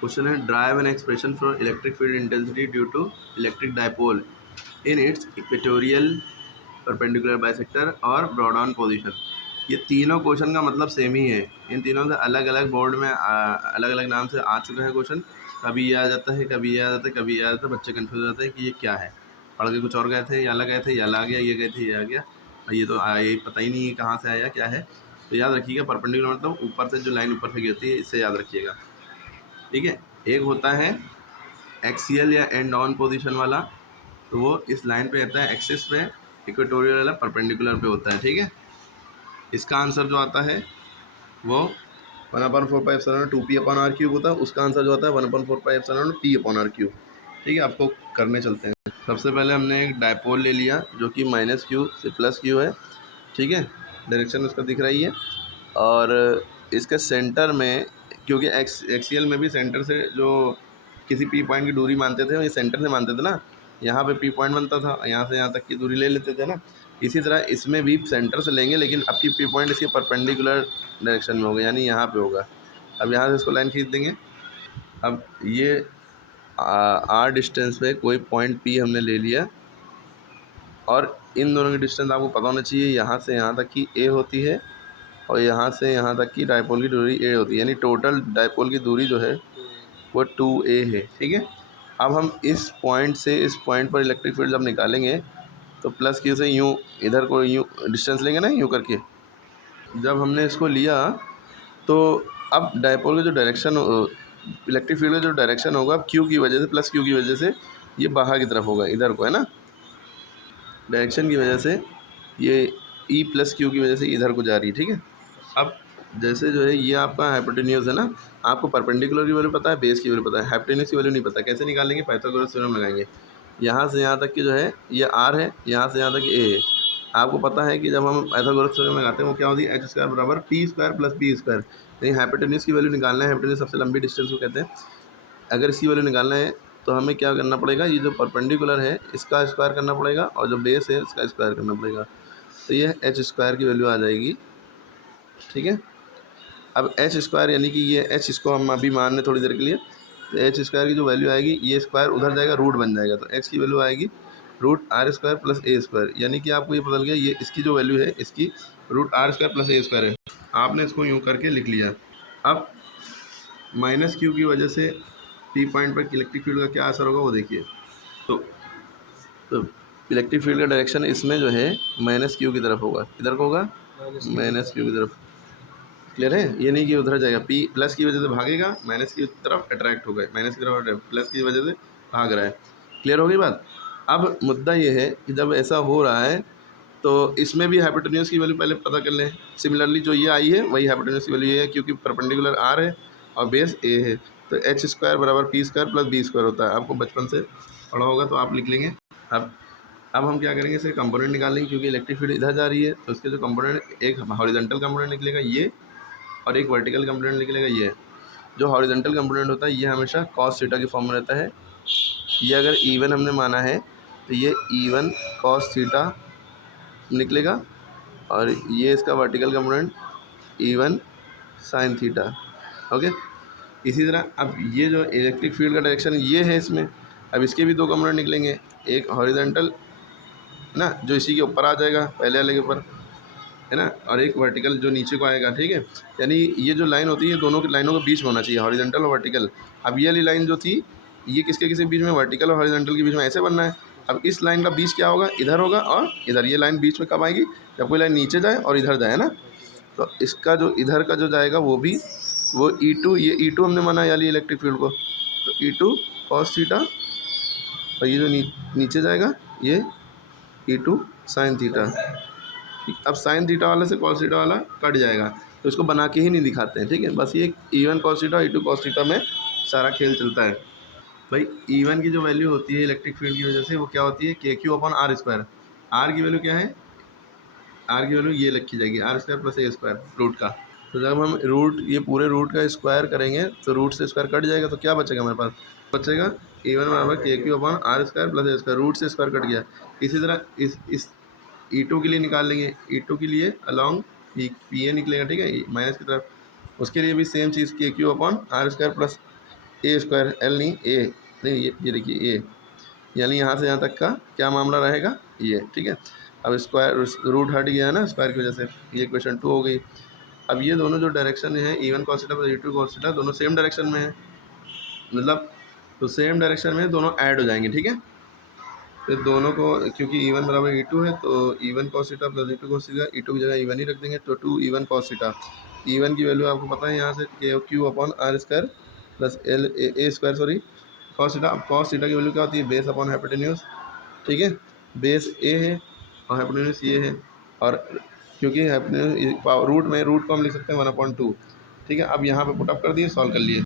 Question है derive an expression for electric field intensity due to electric dipole in its equatorial perpendicular bisector और broad on position. ये तीनों question का मतलब same ही है। इन तीनों से अलग अलग बोर्ड में अलग अलग नाम से आ चुका है क्वेश्चन। कभी ये आ जाता है, कभी ये आ जाता है, कभी ये आ जाता है। बच्चे कन्फ्यूज हो जाते हैं कि ये क्या है। पढ़ के कुछ और गए थे, या अलग गए थे, या आ गया, ये गए थे, ये आ गया, और ये तो ये पता ही नहीं है कहाँ से आया क्या है। तो याद रखिएगा, परपेंडिकुलर मतलब ऊपर से जो लाइन ऊपर से गिरती है, इससे याद रखिएगा। ठीक है। एक होता है एक्सियल या एंड ऑन पोजीशन वाला, तो वो इस लाइन पे रहता है एक्सिस पे, इक्वेटोरियल वाला परपेंडिकुलर पे होता है। ठीक है। इसका आंसर जो आता है वो 1/4 two pi upon R cube होता है। उसका आंसर जो आता है 1/4 पी अपॉन आर क्यूब। ठीक है। आपको करने चलते हैं। सबसे पहले हमने एक डायपोल ले लिया जो कि -q से +q है। ठीक है। डायरेक्शन उसका दिख रही है, और इसके सेंटर में, क्योंकि एक्सियल में भी सेंटर से जो किसी पी पॉइंट की दूरी मानते थे, ये सेंटर से मानते थे ना। यहाँ पे पी पॉइंट बनता था, यहाँ से यहाँ तक की दूरी ले लेते थे ना। इसी तरह इसमें भी सेंटर से लेंगे, लेकिन अब की पी पॉइंट इसके परपेंडिकुलर डायरेक्शन में होगा, यानी यहाँ पे होगा। अब यहाँ से इसको लाइन खींच देंगे। अब ये आर डिस्टेंस पे कोई पॉइंट पी हमने ले लिया, और इन दोनों की डिस्टेंस आपको पता होना चाहिए। यहाँ से यहाँ तक की ए होती है, और यहाँ से यहाँ तक की डायपोल की दूरी ए होती है, यानी टोटल डायपोल की दूरी जो है वो 2a है। ठीक है। अब हम इस पॉइंट से इस पॉइंट पर इलेक्ट्रिक फील्ड जब निकालेंगे तो +q से यूँ इधर को यूँ डिस्टेंस लेंगे ना, यूँ करके। जब हमने इसको लिया तो अब डायपोल का जो डायरेक्शन, इलेक्ट्रिक फील्ड का जो डायरेक्शन होगा, अब q की वजह से, +q की वजह से ये बाहर की तरफ होगा, इधर को, है ना। डायरेक्शन की वजह से ये E+q की वजह से इधर को जा रही है। ठीक है। अब जैसे जो है ये आपका हाइपोटेन्यूज है ना, आपको परपेंडिकुलर की वैल्यू पता है, बेस की वैल्यू पता है, हाइपोटेन्यूज की वैल्यू नहीं पता। कैसे निकालेंगे? पाइथागोरस थ्योरम लगाएंगे। यहाँ से यहाँ तक की जो है ये r है, यहाँ से यहाँ तक a है। आपको पता है कि जब हम पाइथागोरस थ्योरम लगाते हैं वो क्या होती है, h² = p² + b²। लेकिन हाइपोटेन्यूज की वैल्यू निकालना है, हाइपोटेन्यूज सबसे लंबी डिस्टेंस को कहते हैं। अगर इसकी वैल्यू निकालना है तो हमें क्या करना पड़ेगा, ये जो परपेंडिकुलर है इसका स्क्वायर करना पड़ेगा, और जो बेस है इसका स्क्वायर करना पड़ेगा। तो ये h² की वैल्यू आ जाएगी। ठीक है। अब h² यानी कि ये h, इसको हम अभी मान लें थोड़ी देर के लिए, तो h² की जो वैल्यू आएगी, ये स्क्वायर उधर जाएगा, रूट बन जाएगा, तो h की वैल्यू आएगी √r² + a²। यानी कि आपको ये पता गया, ये इसकी जो वैल्यू है इसकी √r² + a² है। आपने इसको यूँ करके लिख लिया। अब -q की वजह से पी पॉइंट पर इलेक्ट्रिक फील्ड का क्या असर होगा वो देखिए। तो इलेक्ट्रिक फील्ड का डायरेक्शन इसमें जो है -q की तरफ होगा। किधर को होगा? -q की तरफ। क्लियर है? ये नहीं कि उधर जाएगा, पी प्लस की वजह से भागेगा, माइनस की तरफ अट्रैक्ट हो गए, माइनस की तरफ प्लस की वजह से भाग रहा है। क्लियर हो गई बात? अब मुद्दा ये है कि जब ऐसा हो रहा है तो इसमें भी हाइपोटेन्यूज की वैल्यू पहले पता कर लें। सिमिलरली जो ये आई है वही हाइपोटेन्यूज की वैल्यू ये है, क्योंकि परपेंडिकुलर आर है और बेस ए है, तो h² = p² + b² होता है। आपको बचपन से पढ़ा होगा तो आप लिख लेंगे। अब हम क्या करेंगे, इसके कंपोनेंट निकालेंगे, क्योंकि इलेक्ट्रिक फील्ड इधर जा रही है, तो इसके जो कंपोनेंट, एक हॉरिजॉन्टल कंपोनेंट निकलेगा ये, और एक वर्टिकल कंपोनेंट निकलेगा ये। जो हॉरिजॉन्टल कंपोनेंट होता है ये हमेशा cos थीटा की फॉर्म में रहता है। ये अगर E1 हमने माना है तो ये E1 cos थीटा निकलेगा, और ये इसका vertical component E1 sin theta. Okay. इसी तरह अब ये जो इलेक्ट्रिक फील्ड का डायरेक्शन ये है इसमें, अब इसके भी दो कंपोनेंट निकलेंगे, एक हॉरिजॉन्टल ना, जो इसी के ऊपर आ जाएगा, पहले वाले के ऊपर, है ना, और एक वर्टिकल जो नीचे को आएगा। ठीक है। यानी ये जो लाइन होती है दोनों की लाइनों के बीच में होना चाहिए, हॉरिजॉन्टल और वर्टिकल। अब ये वाली लाइन जो थी ये किसके किसी बीच में, वर्टिकल और हॉरिजॉन्टल के बीच में ऐसे बनना है। अब इस लाइन का बीच क्या होगा, इधर होगा और इधर। ये लाइन बीच में कब आएगी, जब कोई लाइन नीचे जाए और इधर जाए ना। तो इसका जो इधर का जो जाएगा वो भी वो E2, ये E2 हमने माना यानी इलेक्ट्रिक फील्ड को, तो E2 cos थीटा, और ये जो नीचे जाएगा ये E2 sin थीटा। अब साइन थीटा वाले से कॉस थीटा वाला कट जाएगा, तो इसको बना के ही नहीं दिखाते हैं। ठीक है। बस ये E1 cos theta, E2 cos theta में सारा खेल चलता है। भाई E1 की जो वैल्यू होती है इलेक्ट्रिक फील्ड की वजह से वो क्या होती है, KQ/r²। r की वैल्यू क्या है, r की वैल्यू ये लिखी जाएगी r² + a² रूट का। तो जब हम ये पूरे रूट का स्क्वायर करेंगे तो रूट से स्क्वायर कट जाएगा, तो क्या बचेगा हमारे पास, बचेगा E1 = KQ/r² + a²। रूट से स्क्वायर कट गया। इसी तरह इस E2 के लिए निकाल लेंगे। E2 के लिए अलॉन्ग PA निकलेगा। ठीक है, माइनस की तरफ। उसके लिए भी सेम चीज़ KQ/r² + ए स्क्वायर, एल नहीं ए, नहीं ये देखिए ए, यानी यहाँ से यहाँ तक का क्या मामला रहेगा ये, ठीक है। अब स्क्वायर रूट हट गया है ना स्क्वायर की वजह से, ये इक्वेशन 2 हो गई। अब ये दोनों जो डायरेक्शन है E1 cos theta plus E2 cos theta दोनों सेम डायरेक्शन में है, मतलब तो सेम डायरेक्शन में दोनों ऐड हो जाएंगे, ठीक है। फिर दोनों को क्योंकि E1 बराबर E2 है तो E1 cos theta plus E2 cos theta, E2 की जगह E1 ही रख देंगे तो 2 E1 cos थीटा। E1 की वैल्यू आपको पता है यहाँ से Q upon R square plus L A square sorry cos theta. अब cos थीटा की वैल्यू क्या होती है, बेस अपॉन हाइपोटेन्यूज, ठीक है। बेस ए है और हाइपोटेन्यूज ये है, और क्योंकि हाइपोटेन्यूज रूट में रूट को हम लिख सकते हैं 1/2, ठीक है। अब यहाँ पे पुटअप कर दिए, सॉल्व कर लिए।